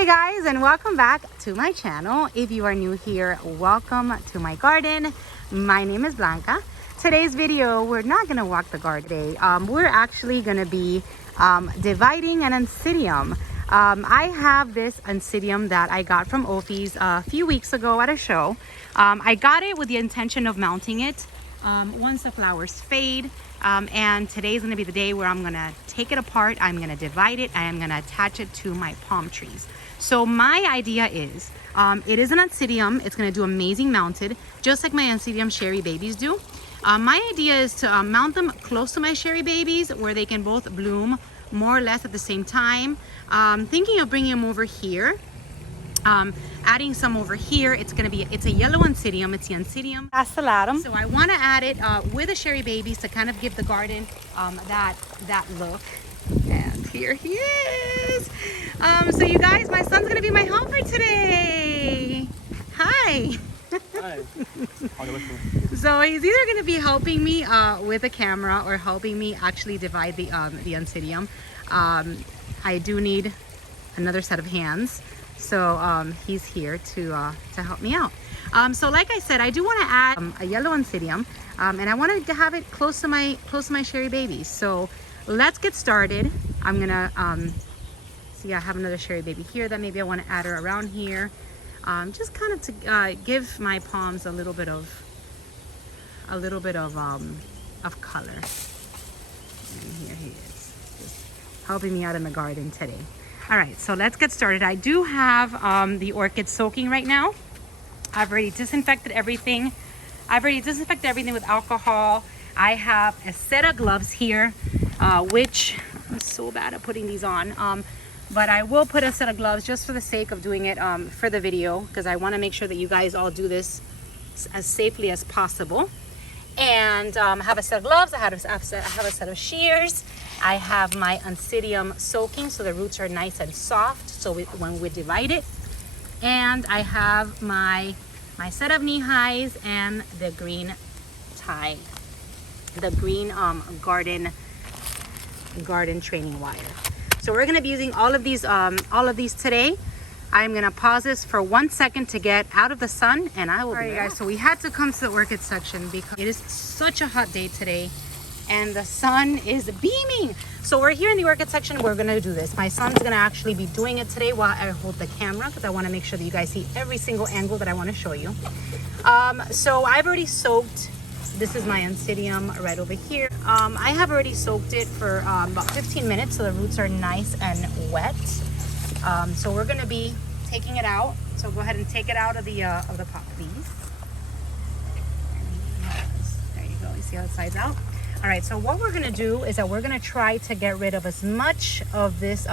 Hey guys, and welcome back to my channel. If you are new here, welcome to my garden. My name is Blanca. Today's video, we're not gonna walk the garden today. We're actually gonna be dividing an Oncidium. I have this Oncidium that I got from Ophi's a few weeks ago at a show. I got it with the intention of mounting it once the flowers fade. And today's gonna be the day where I'm gonna take it apart, I'm gonna divide it, and I'm gonna attach it to my palm trees. So my idea is, it is an Oncidium, it's gonna do amazing mounted, just like my Oncidium Sherry babies do. My idea is to mount them close to my Sherry babies where they can both bloom more or less at the same time. Thinking of bringing them over here. Adding some over here. It's a yellow Oncidium. It's the Oncidium Sphacelatum. So I want to add it with the Sherry babies to kind of give the garden that look. And here he is. So you guys, my son's gonna be my helper today. Hi. Hi. So he's either gonna be helping me with the camera or helping me actually divide the Oncidium. I do need another set of hands. So he's here to help me out. So like I said, I do want to add a yellow Oncidium, and I wanted to have it close to my Sherry babies. So let's get started. I'm gonna see. I have another Sherry baby here that maybe I want to add her around here, just kind of to give my palms a little bit of color. And here he is, just helping me out in the garden today. All right, so let's get started. I do have the orchid soaking right now. I've already disinfected everything. With alcohol. I have a set of gloves here, which I'm so bad at putting these on. But I will put a set of gloves just for the sake of doing it for the video, because I want to make sure that you guys all do this as safely as possible. And I have a set of gloves. I have a set of shears. I have my Oncidium soaking so the roots are nice and soft so when we divide it. And I have my set of knee highs and the green tie, the green garden training wire. So we're gonna be using all of these today. I'm gonna pause this for 1 second to get out of the sun, and I will be right, guys. So we had to come to the orchid section because it is such a hot day today and the sun is beaming. So we're here in the orchid section. We're gonna do this. My son's gonna actually be doing it today while I hold the camera, because I want to make sure that you guys see every single angle that I want to show you. So I've already soaked. This is my Oncidium right over here. I have already soaked it for about 15 minutes, so the roots are nice and wet. So we're gonna be taking it out. So go ahead and take it out of the pot, please. There you go. You see how it slides out? All right. So what we're gonna do is that we're gonna try to get rid of as much of this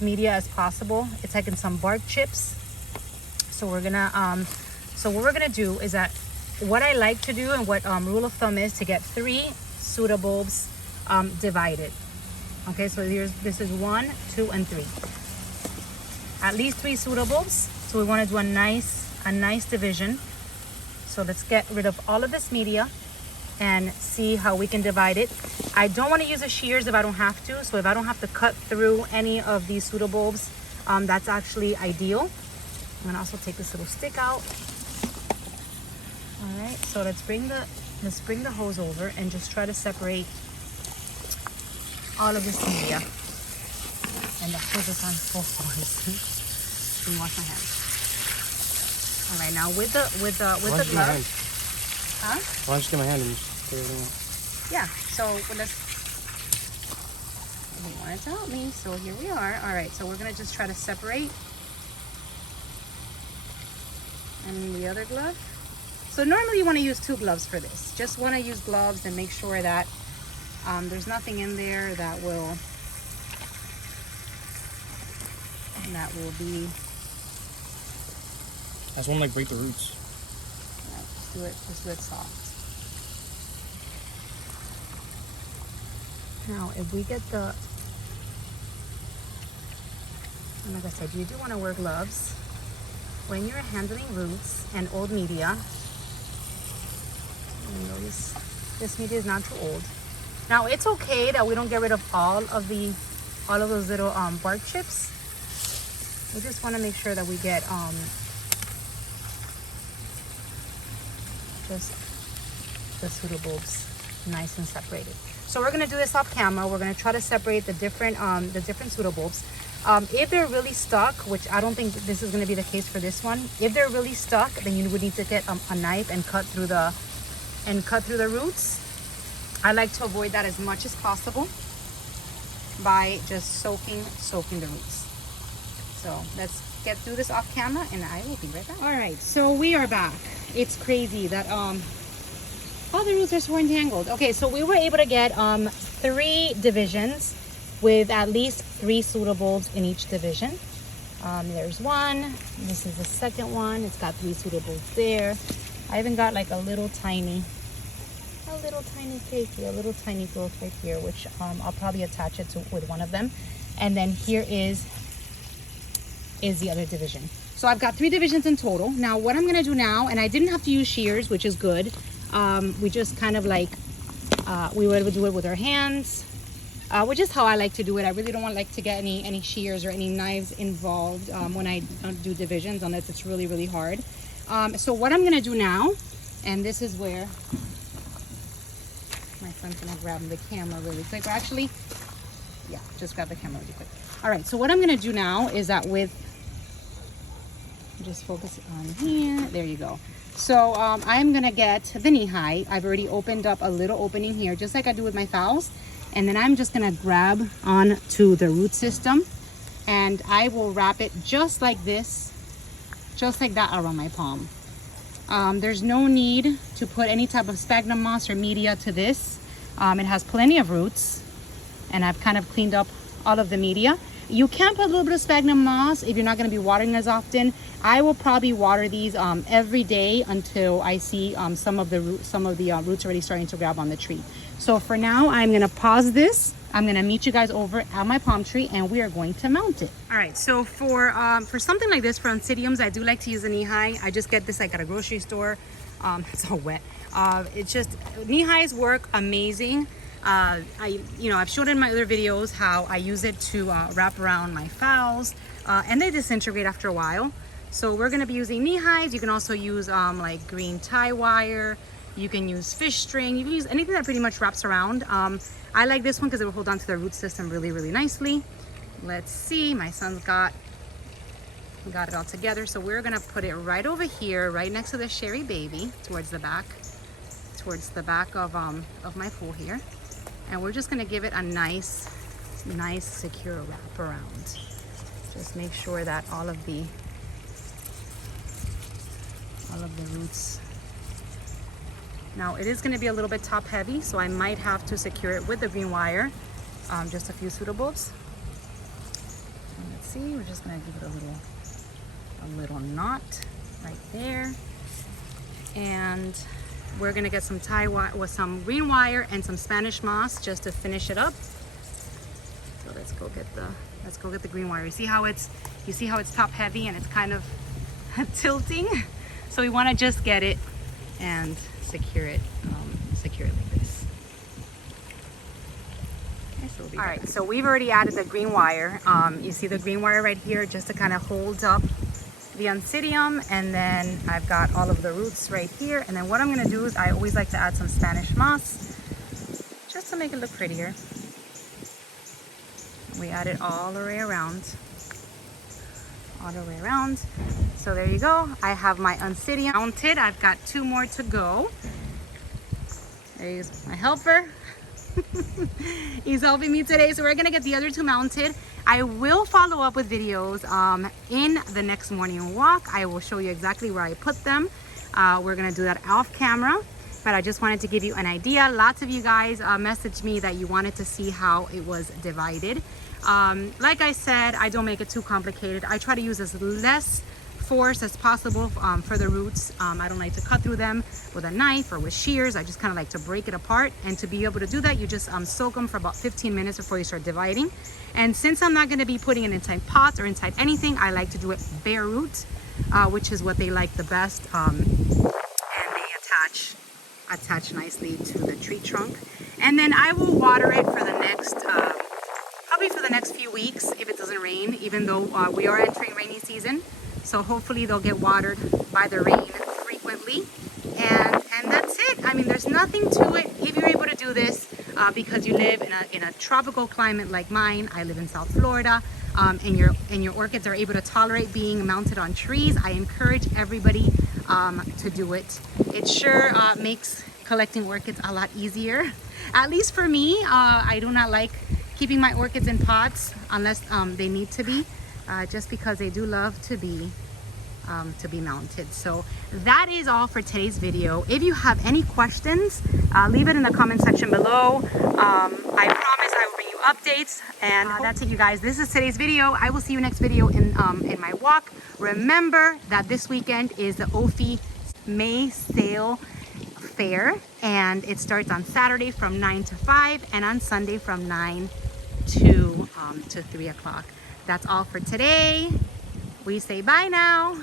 media as possible. It's like in some bark chips. So we're gonna so what we're gonna do is that what I like to do and what rule of thumb is to get 3 pseudobulbs divided. Okay, so this is 1, 2, and 3. At least 3 pseudobulbs. So we want to do a nice division. So let's get rid of all of this media and see how we can divide it. I don't want to use the shears if I don't have to. So if I don't have to cut through any of these pseudobulbs, that's actually ideal. I'm gonna also take this little stick out. All right, so let's bring the hose over and just try to separate all of this media. And the hose is on full force. Let me wash my hands. All right, now with the glove. Huh? Why don't I just get my hand and just put everything out? Yeah. So they wanted to help me, so here we are. All right, so we're gonna just try to separate. And the other glove. So normally you want to use 2 gloves for this. Just want to use gloves and make sure that there's nothing in there that will be. I just want to like break the roots. Yeah, just do it soft. Now, if we get and like I said, you do want to wear gloves when you're handling roots and old media. You know, this media is not too old. Now it's okay that we don't get rid of all of those little bark chips. We just want to make sure that we get just the pseudobulbs nice and separated. So we're going to do this off camera. We're going to try to separate the different pseudobulbs. If they're really stuck, which I don't think this is going to be the case for this one, if they're really stuck, then you would need to get a knife and cut through the roots. I like to avoid that as much as possible by just soaking the roots. So let's get through this off camera and I will be right back. All right, so we are back. It's crazy that all the roots are so entangled. Okay, so we were able to get 3 divisions with at least 3 pseudobulbs in each division. There's one. This is the second one. It's got 3 pseudobulbs there. I even got like a little tiny cake here, a little tiny growth right here, which I'll probably attach it to with one of them. And then here is the other division. So I've got 3 divisions in total. Now what I'm gonna do now, and I didn't have to use shears, which is good. We just kind of like, we were able to do it with our hands, which is how I like to do it. I really don't want to get any shears or any knives involved when I do divisions, unless it's really, really hard. So what I'm gonna do now, and this is where my son's gonna grab the camera really quick. Or actually, yeah, just grab the camera really quick. All right, so what I'm gonna do now is that just focus on here. There you go. So I'm gonna get the knee high. I've already opened up a little opening here, just like I do with my phals. And then I'm just gonna grab onto the root system and I will wrap it just like this, just like that around my palm. There's no need to put any type of sphagnum moss or media to this. It has plenty of roots and I've kind of cleaned up all of the media. You can put a little bit of sphagnum moss if you're not going to be watering as often. I will probably water these every day until I see some of the roots already starting to grab on the tree. So for now, I'm going to pause this. I'm going to meet you guys over at my palm tree and we are going to mount it. All right, so for something like this, for Oncidiums, I do like to use a knee high. I just get this like at a grocery store. It's all wet. It's just, knee highs work amazing. I've shown in my other videos how I use it to wrap around my phals and they disintegrate after a while. So we're going to be using knee highs. You can also use like green tie wire. You can use fish string. You can use anything that pretty much wraps around. I like this one because it will hold on to the root system really, really nicely. Let's see, my son's got it all together. So we're going to put it right over here, right next to the Sherry baby, towards the back of my pool here. And we're just gonna give it a nice secure wrap around. Just make sure that all of the roots. Now it is gonna be a little bit top heavy, so I might have to secure it with the green wire. Just a few pseudobulbs. And let's see, we're just gonna give it a little knot right there. And we're gonna get some tie wire with some green wire and some Spanish moss just to finish it up. So let's go get the green wire. You see how it's top heavy and it's kind of tilting. So we want to just get it and secure it like this. Okay, so all right, so we've already added the green wire. You see the green wire right here just to kind of hold up the Oncidium, and then I've got all of the roots right here. And then what I'm going to do is I always like to add some Spanish moss just to make it look prettier. We add it all the way around. So there you go. I have my Oncidium mounted. I've got 2 more to go. There's my helper. He's helping me today. So we're gonna get the other 2 mounted. I will follow up with videos in the next morning walk. I will show you exactly where I put them. We're gonna do that off camera, but I just wanted to give you an idea. Lots of you guys messaged me that you wanted to see how it was divided. Like I said, I don't make it too complicated. I try to use as less force as possible for the roots. I don't like to cut through them with a knife or with shears. I just kind of like to break it apart, and to be able to do that, you just soak them for about 15 minutes before you start dividing. And since I'm not going to be putting it inside pots or inside anything, I like to do it bare root, which is what they like the best, and they attach nicely to the tree trunk. And then I will water it for the next probably probably for the next few weeks if it doesn't rain, even though we are entering rainy season. So hopefully they'll get watered by the rain frequently. And that's it. I mean, there's nothing to it. If you're able to do this because you live in a tropical climate like mine, I live in South Florida, and your orchids are able to tolerate being mounted on trees, I encourage everybody to do it. It sure makes collecting orchids a lot easier. At least for me, I do not like keeping my orchids in pots unless they need to be, just because they do love to be mounted. So that is all for today's video. If you have any questions, leave it in the comment section below. I promise I will bring you updates, and that's it, you guys. This is today's video. I will see you next video in my walk. Remember that this weekend is the OFI May sale fair, and it starts on Saturday from 9 to 5 and on Sunday from 9 to 3 o'clock. That's all for today. We say bye now.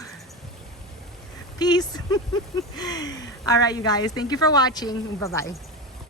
Peace. All right, you guys. Thank you for watching. Bye-bye.